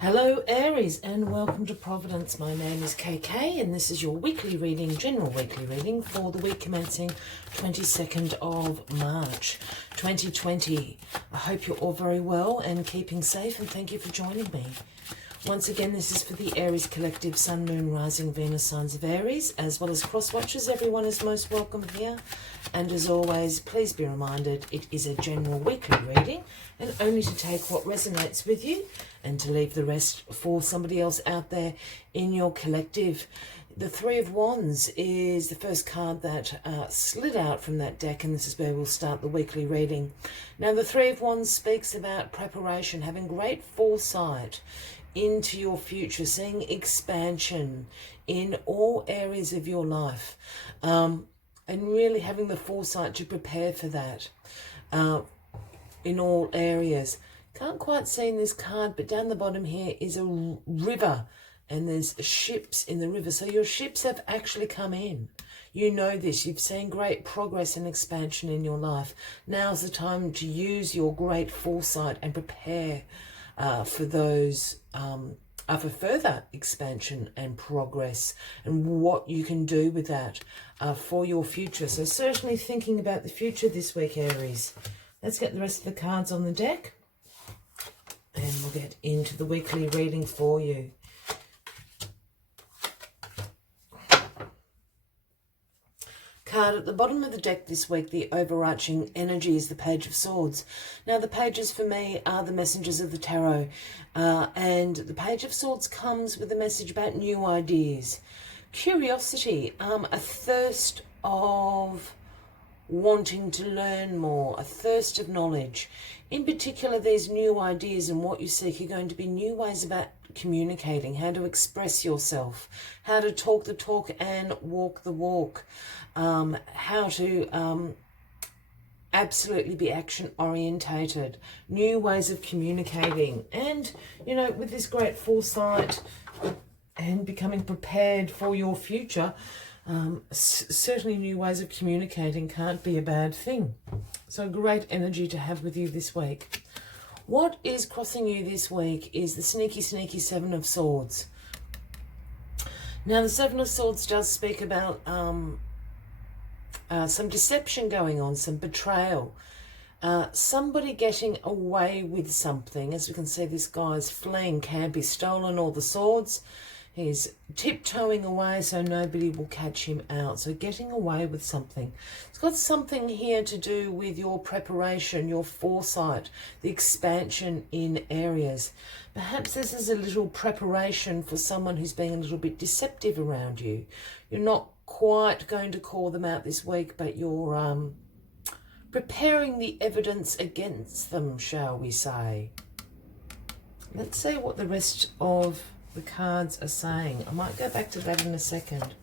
Hello Aries and welcome to Providence. My name is KK and this is your weekly reading, general weekly reading for the week commencing 22nd of March 2020. I hope you're all very well and keeping safe, and thank you for joining me. Once again, this is for the Aries Collective, Sun, Moon, Rising, Venus signs of Aries, as well as cross-watchers. Everyone is most welcome here. And as always, please be reminded it is a general weekly reading and only to take what resonates with you and to leave the rest for somebody else out there in your collective. The Three of Wands is the first card that slid out from that deck, and this is where we'll start the weekly reading. Now, the Three of Wands speaks about preparation, having great foresight into your future, seeing expansion in all areas of your life, and really having the foresight to prepare for that in all areas. Can't quite see in this card, but down the bottom here is a river, and there's ships in the river. So your ships have actually come in. You know this. You've seen great progress and expansion in your life. Now's the time to use your great foresight and prepare for those for further expansion and progress, and what you can do with that for your future. So certainly thinking about the future this week, Aries. Let's get the rest of the cards on the deck and we'll get into the weekly reading for you. Card at the bottom of the deck this week, the overarching energy, is the Page of Swords. Now, the pages for me are the messengers of the tarot, and the Page of Swords comes with a message about new ideas, curiosity, a thirst of wanting to learn more, a thirst of knowledge. In particular, these new ideas and what you seek are going to be new ways about communicating, how to express yourself, how to talk the talk and walk the walk, how to absolutely be action orientated, new ways of communicating, and, you know, with this great foresight and becoming prepared for your future, certainly new ways of communicating can't be a bad thing. So great energy to have with you this week. What is crossing you this week is the sneaky, sneaky Seven of Swords. Now, the Seven of Swords does speak about some deception going on, some betrayal, somebody getting away with something. As we can see, this guy's fleeing camp. He's stolen all the swords. He's tiptoeing away so nobody will catch him out. So getting away with something. It's got something here to do with your preparation, your foresight, the expansion in areas. Perhaps this is a little preparation for someone who's being a little bit deceptive around you. You're not quite going to call them out this week, but you're preparing the evidence against them, shall we say. Let's see what the rest of the cards are saying. I might go back to that in a second.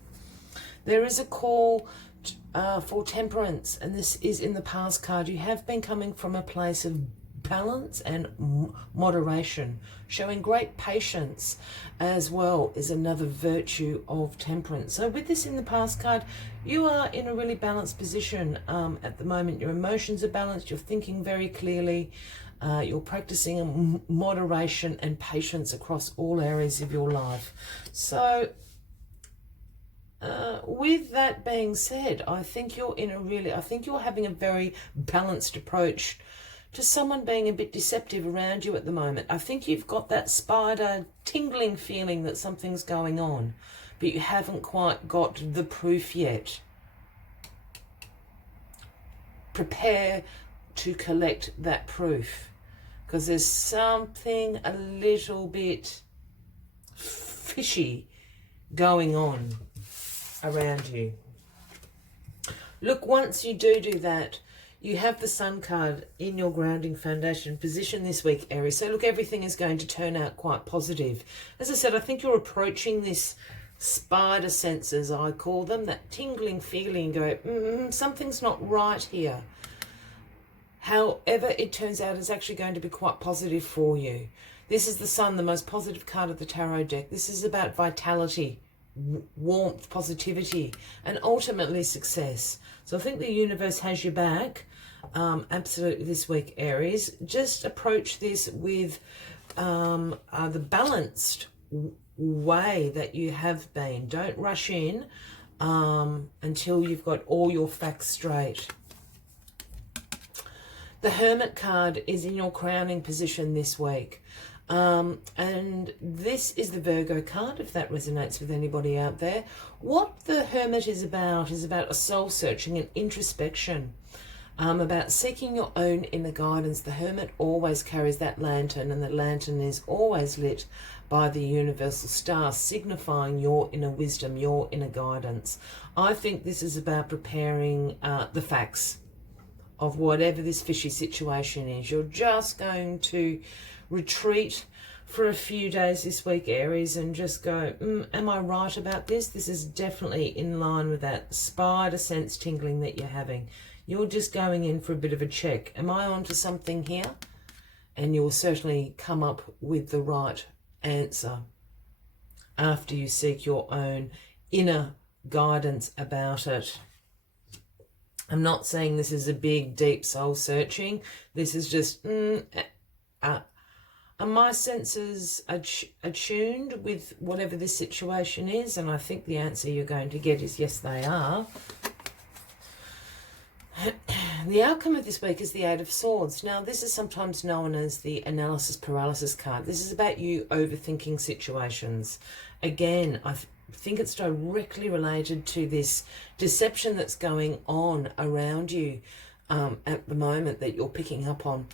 There is a call for temperance, and this is in the past card. You have been coming from a place of balance and moderation, showing great patience as well is another virtue of temperance. So with this in the past card, you are in a really balanced position at the moment. Your emotions are balanced, you're thinking very clearly, you're practicing moderation and patience across all areas of your life. So with that being said, I think you're having a very balanced approach to someone being a bit deceptive around you at the moment. I think you've got that spider tingling feeling that something's going on, but you haven't quite got the proof yet. Prepare to collect that proof, because there's something a little bit fishy going on around you. Look, once you do that, you have the Sun card in your grounding foundation position this week, Aries. So look, everything is going to turn out quite positive. As I said, I think you're approaching this spider sense, as I call them, that tingling feeling, go, something's not right here. However it turns out, it's actually going to be quite positive for you. This is the Sun, the most positive card of the tarot deck. This is about vitality, warmth, positivity, and ultimately success. So I think the universe has your back absolutely this week, Aries. Just approach this with the balanced way that you have been. Don't rush in until you've got all your facts straight. The Hermit card is in your crowning position this week. And this is the Virgo card, if that resonates with anybody out there. What the Hermit is about a soul searching and introspection, about seeking your own inner guidance. The Hermit always carries that lantern, and the lantern is always lit by the universal star, signifying your inner wisdom, your inner guidance. I think this is about preparing the facts of whatever this fishy situation is. You're just going to retreat for a few days this week, Aries, and just go, am I right about this? This is definitely in line with that spider sense tingling that you're having. You're just going in for a bit of a check. Am I onto something here? And you'll certainly come up with the right answer after you seek your own inner guidance about it. I'm not saying this is a big, deep soul searching. This is just, are my senses attuned with whatever this situation is? And I think the answer you're going to get is yes, they are. The outcome of this week is the Eight of Swords. Now, this is sometimes known as the analysis paralysis card. This is about you overthinking situations. Again, I think it's directly related to this deception that's going on around you at the moment that you're picking up on.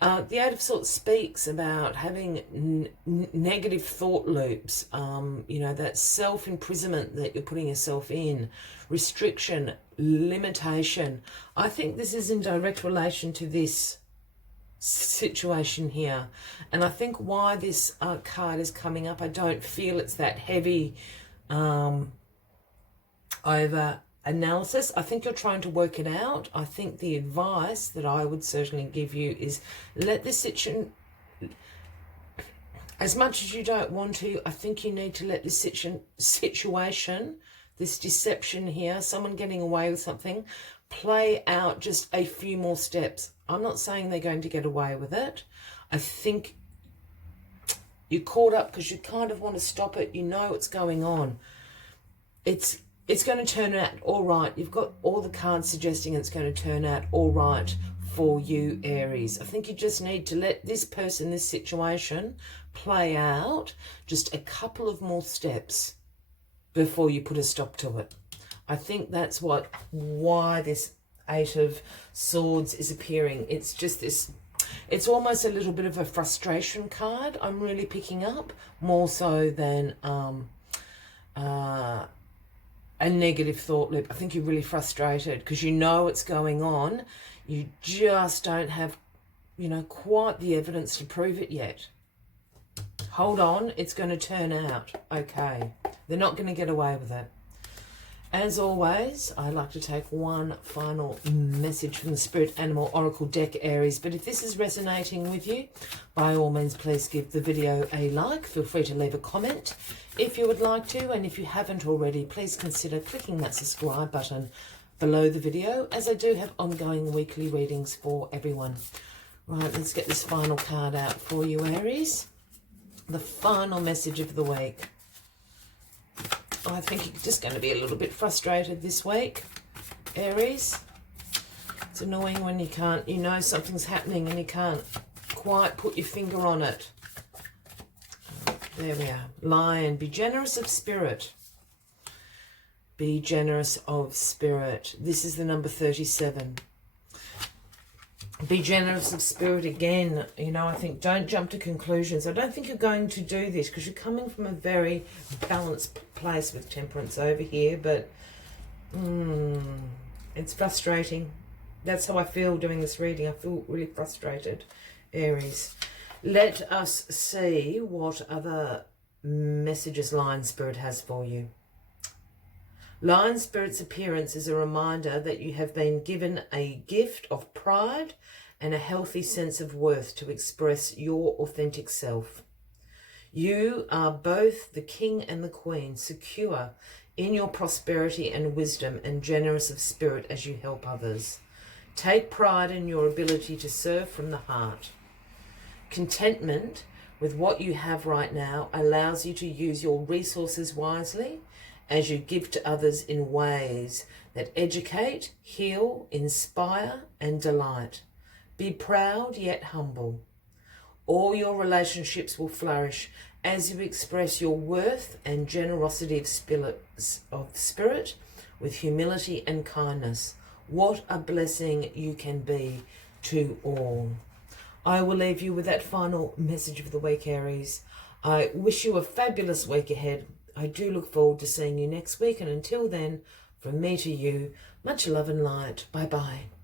The Eight of Swords speaks about having negative thought loops, you know, that self-imprisonment that you're putting yourself in, restriction, limitation. I think this is in direct relation to this situation here. And I think why this card is coming up, I don't feel it's that heavy over analysis. I think you're trying to work it out. I think the advice that I would certainly give you is let this situation, as much as you don't want to, I think you need to let this situation, this deception here, someone getting away with something, play out just a few more steps. I'm not saying they're going to get away with it. I think you're caught up because you kind of want to stop it. You know what's going on. It's going to turn out all right. You've got all the cards suggesting it's going to turn out all right for you, Aries. I think you just need to let this person, this situation, play out just a couple of more steps before you put a stop to it. I think that's why this Eight of Swords is appearing. It's just this, it's almost a little bit of a frustration card I'm really picking up, more so than a negative thought loop. I think you're really frustrated because you know what's going on. You just don't have, you know, quite the evidence to prove it yet. Hold on, it's going to turn out okay. They're not going to get away with it. As always, I like to take one final message from the Spirit Animal Oracle deck, Aries. But if this is resonating with you, by all means, please give the video a like. Feel free to leave a comment if you would like to. And if you haven't already, please consider clicking that subscribe button below the video, as I do have ongoing weekly readings for everyone. Right, let's get this final card out for you, Aries. The final message of the week. I think you're just going to be a little bit frustrated this week, Aries. It's annoying when you can't, you know something's happening and you can't quite put your finger on it. There we are. Lion, be generous of spirit. Be generous of spirit. This is the number 37. Be generous of spirit again. You know, I think don't jump to conclusions. I don't think you're going to do this because you're coming from a very balanced place with Temperance over here, but it's frustrating. That's how I feel doing this reading. I feel really frustrated, Aries. Let us see what other messages Lion Spirit has for you. Lion Spirit's appearance is a reminder that you have been given a gift of pride and a healthy sense of worth to express your authentic self. You are both the king and the queen, secure in your prosperity and wisdom, and generous of spirit as you help others. Take pride in your ability to serve from the heart. Contentment with what you have right now allows you to use your resources wisely as you give to others in ways that educate, heal, inspire, and delight. Be proud yet humble. All your relationships will flourish as you express your worth and generosity of spirit with humility and kindness. What a blessing you can be to all. I will leave you with that final message of the week, Aries. I wish you a fabulous week ahead. I do look forward to seeing you next week, and until then, from me to you, much love and light. Bye-bye.